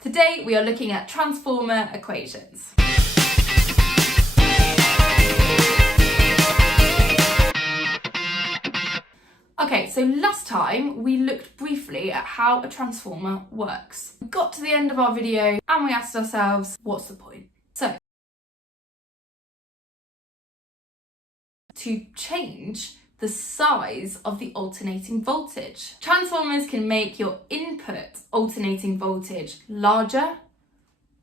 Today we are looking at transformer equations. Okay, so last time we looked briefly at how a transformer works. We got to the end of our video and we asked ourselves, what's the point? So, to change the size of the alternating voltage. Transformers can make your input alternating voltage larger,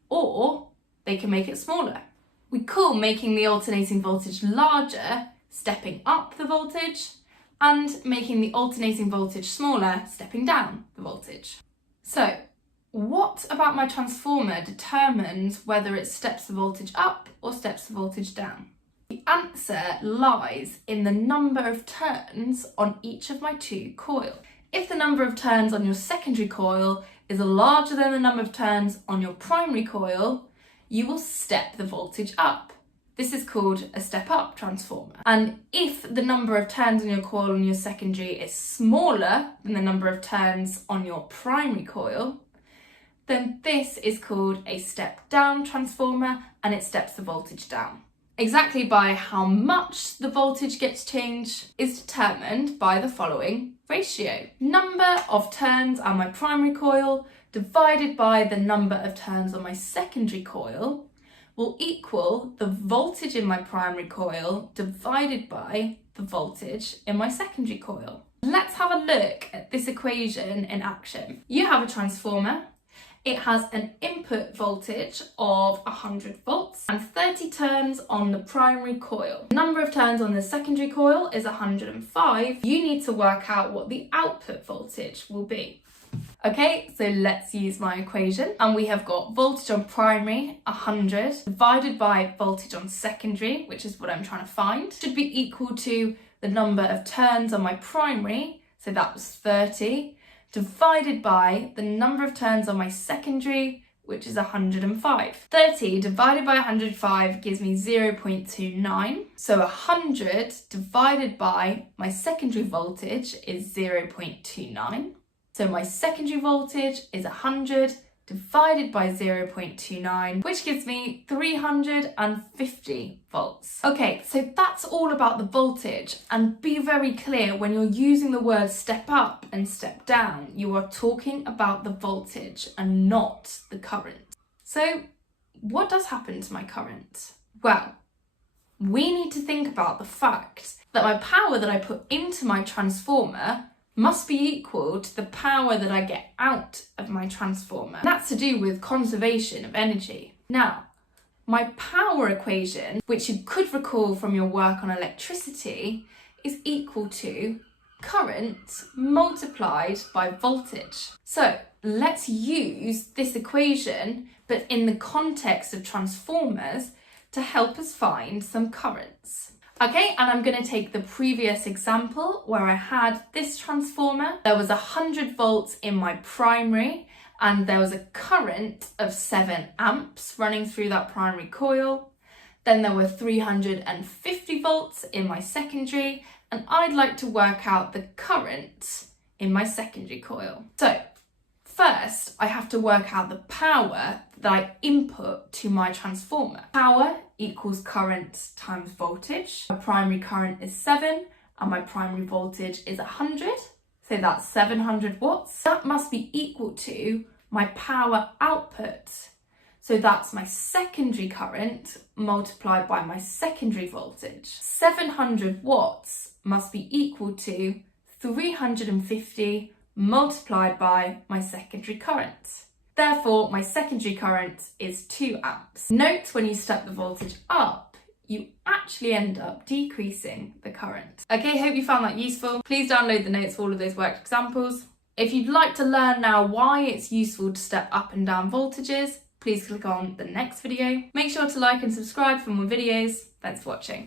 or they can make it smaller. We call making the alternating voltage larger stepping up the voltage, and making the alternating voltage smaller stepping down the voltage. So, what about my transformer determines whether it steps the voltage up or steps the voltage down? The answer lies in the number of turns on each of my two coils. If the number of turns on your secondary coil is larger than the number of turns on your primary coil, you will step the voltage up. This is called a step-up transformer. And if the number of turns on your coil on your secondary is smaller than the number of turns on your primary coil, then this is called a step-down transformer and it steps the voltage down. Exactly by how much the voltage gets changed is determined by the following ratio. Number of turns on my primary coil divided by the number of turns on my secondary coil will equal the voltage in my primary coil divided by the voltage in my secondary coil. Let's have a look at this equation in action. You have a transformer. It has an input voltage of 100 volts and 30 turns on the primary coil. The number of turns on the secondary coil is 105. You need to work out what the output voltage will be. Okay, so let's use my equation. And we have got voltage on primary, 100, divided by voltage on secondary, which is what I'm trying to find, should be equal to the number of turns on my primary, so that was 30, divided by the number of turns on my secondary, which is 105. 30 divided by 105 gives me 0.29. So 100 divided by my secondary voltage is 0.29. So my secondary voltage is 100 divided by 0.29, which gives me 350 volts. Okay, so that's all about the voltage. And be very clear, when you're using the words step up and step down, you are talking about the voltage and not the current. So what does happen to my current? Well, we need to think about the fact that my power that I put into my transformer must be equal to the power that I get out of my transformer. And that's to do with conservation of energy. Now, my power equation, which you could recall from your work on electricity, is equal to current multiplied by voltage. So let's use this equation, but in the context of transformers, to help us find some currents. Okay, and I'm going to take the previous example where I had this transformer. There was 100 volts in my primary and there was a current of 7 amps running through that primary coil. Then there were 350 volts in my secondary and I'd like to work out the current in my secondary coil. So first, I have to work out the power that I input to my transformer. Power equals current times voltage. My primary current is 7 and my primary voltage is 100. So that's 700 watts. That must be equal to my power output. So that's my secondary current multiplied by my secondary voltage. 700 watts must be equal to 350 multiplied by my secondary current. Therefore, my secondary current is 2 amps. Note when you step the voltage up, you actually end up decreasing the current. Okay, hope you found that useful. Please download the notes for all of those worked examples. If you'd like to learn now why it's useful to step up and down voltages, please click on the next video. Make sure to like and subscribe for more videos. Thanks for watching.